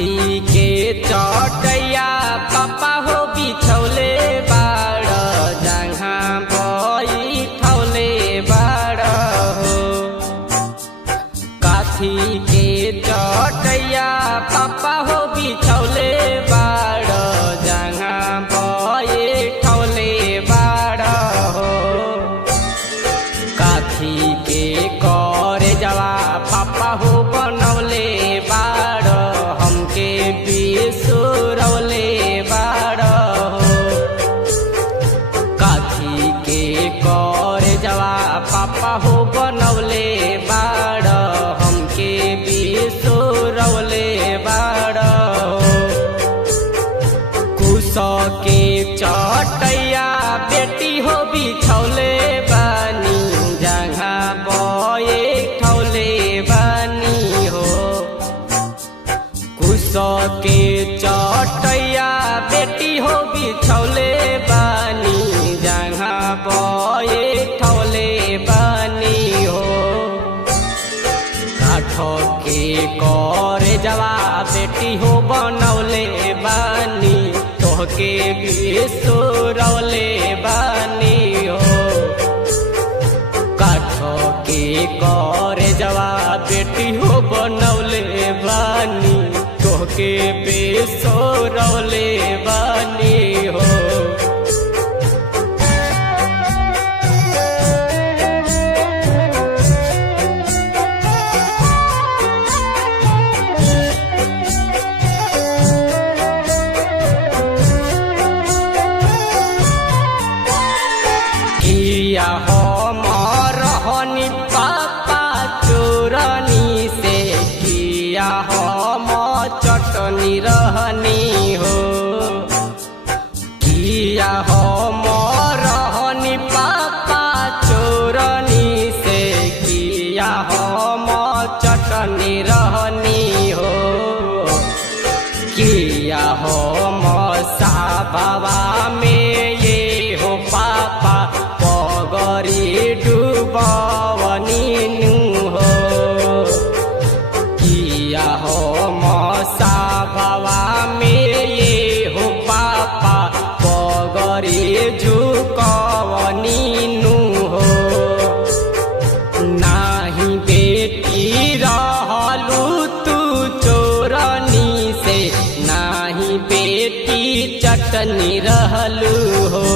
काथी के चटैया पापा हो बिछौले बाड़ जहाँ बैठौले बाड़ हो। काथी के चटैया पापा हो बिछौले बाड़ जहाँ बैठौले बाड़ हो। काथी के करे जवा पापा हो बनौले बाड़ हमके बिसुरौले बाड़ हो। काथी के करे जवा पापा हो बनौले बाड़ हमके बिसुरौले बाड़ हो। कुश के चटैया बेटी हो बिछौले बानी जहाँ बैठौले बानी हो। कुश के चटैया बेटी हो बिछौले बानी जहाँ बैठौले बानी हो। काठ के करे जवा बेटी हो बनौले बानी तोहके बिसुरौले बानी हो। काठ के करे जवा बेटी हो बनौले बानी तोहके बिसुरौले बानी हो। किया हम रहनी पापा चोरनी से किया हम चटनी रहनी हो। किया हम रहनी पापा चोरनी से किया हम चटनी रहनी हो। किया हम साबवा में ये हो पापा पगरी डूबवनी हो। किया हम साबवा में ये हो पापा पगरी झुकवनी हो। नाही बेटी रहलू तू चोरनी से नाही बेटी चटनी रहलू हो।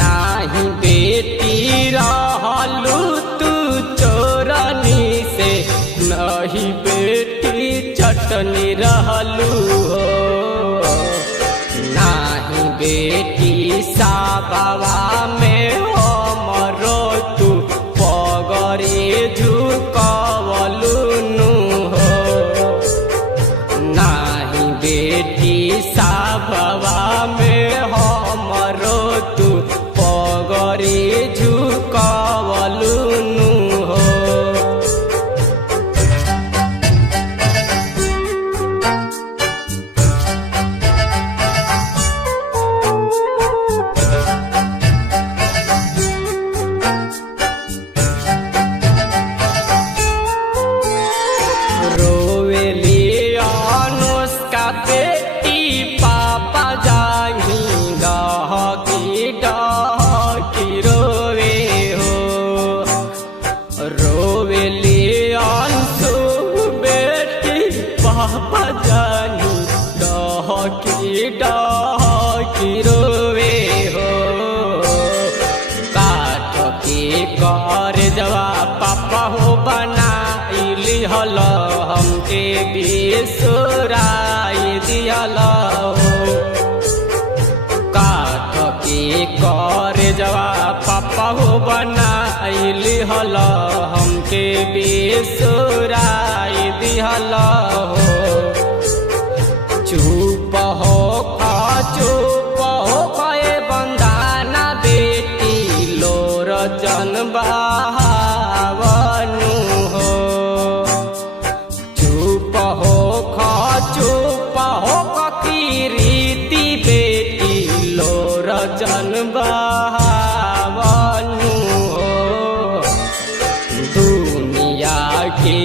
नाही बेटी रहलू तू चोरनी से नहीं बेटी चटनी रहलू हो। नाही बेटी साबवा में हमरो तू पगरी झुकवलू हो। नाही बेटी साबवा में हमरो तू पगरी झुकवलू हो। रोवेली अनुष्का बेटी पापा जाही डहकी रोवे हो। रोवेली अंशु बेटी पापा जाही डहकी रोवे हो। काठ के कर जवा पापा हो बनाइली हल हमके बिसुराई दियल हो। काठ के कर जवा पापा हो बनाइली हल हमके बिसुराई दियल हो। चुप हो कए बंदाना बेटी लोर जन बहावनु हो। चुप हो की रीति बेटी लोर जन बहावनु हो। दुनिया के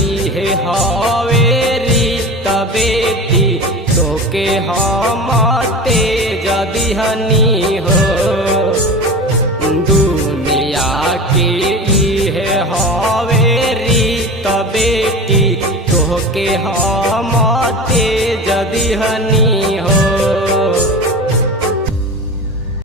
इहे हवे तोके हम तेज दिहनी हो। दुनिया के इहे हवे रीत बेटी तोके हम तेज दिहनी हो।